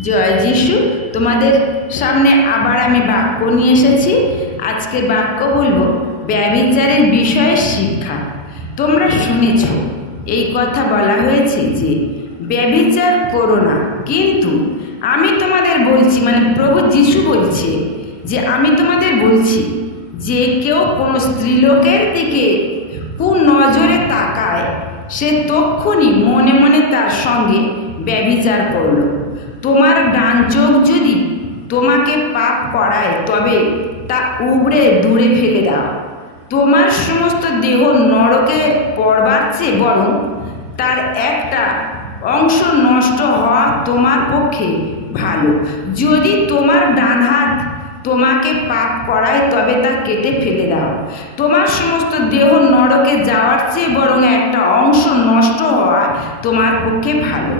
জয় যিশু, তোমাদের সামনে আবার আমি বাক্য নিয়ে এসেছি। আজকে বাক্য বলব, ব্যবিচারের বিষয়ে শিক্ষা। তোমরা শুনেছ, এই কথা বলা হয়েছে যে, ব্যবিচার করো না। কিন্তু আমি তোমাদের বলছি মানে প্রভু যিশু বলছে যে, আমি তোমাদের বলছি যে, কেউ কোনো স্ত্রীলোকের দিকে কু নজরে তাকায়, সে তক্ষুনি মনে মনে তার সঙ্গে ব্যবিচার করল। তোমার ডান চোখ যদি তোমাকে পাপ করায়, তবে তা উবড়ে দূরে ফেলে দাও। তোমার সমস্ত দেহ নরকে পড়বার চেয়ে বরং তার একটা অংশ নষ্ট হওয়া তোমার পক্ষে ভালো। যদি তোমার ডান হাত তোমাকে পাপ করায়, তবে তা কেটে ফেলে দাও। তোমার সমস্ত দেহ নরকে যাওয়ার চেয়ে বরং একটা অংশ নষ্ট হওয়া তোমার পক্ষে ভালো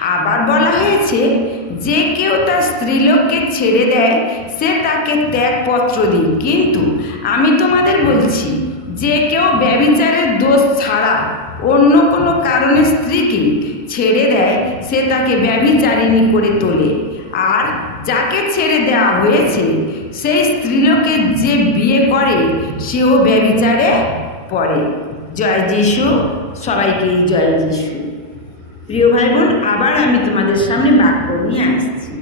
আবার বলা হয়েছে, যে কেউ তার স্ত্রীলোককে ছেড়ে দেয়, সে তাকে ত্যাগপত্র দিই কিন্তু আমি তোমাদের বলছি, যে কেউ ব্যবিচারের দোষ ছাড়া অন্য কোনো কারণে স্ত্রীকে ছেড়ে দেয়, সে তাকে ব্যবিচারিণী করে তোলে। আর যাকে ছেড়ে দেওয়া হয়েছে, সেই স্ত্রীলোকে যে বিয়ে করে, সেও ব্যবিচারে পড়ে। জয় যিশু। সবাইকে জয় যিশু। প্রিয় ভাই বোন আবার আমি তোমাদের সামনে বাক্য নিয়ে আসছি।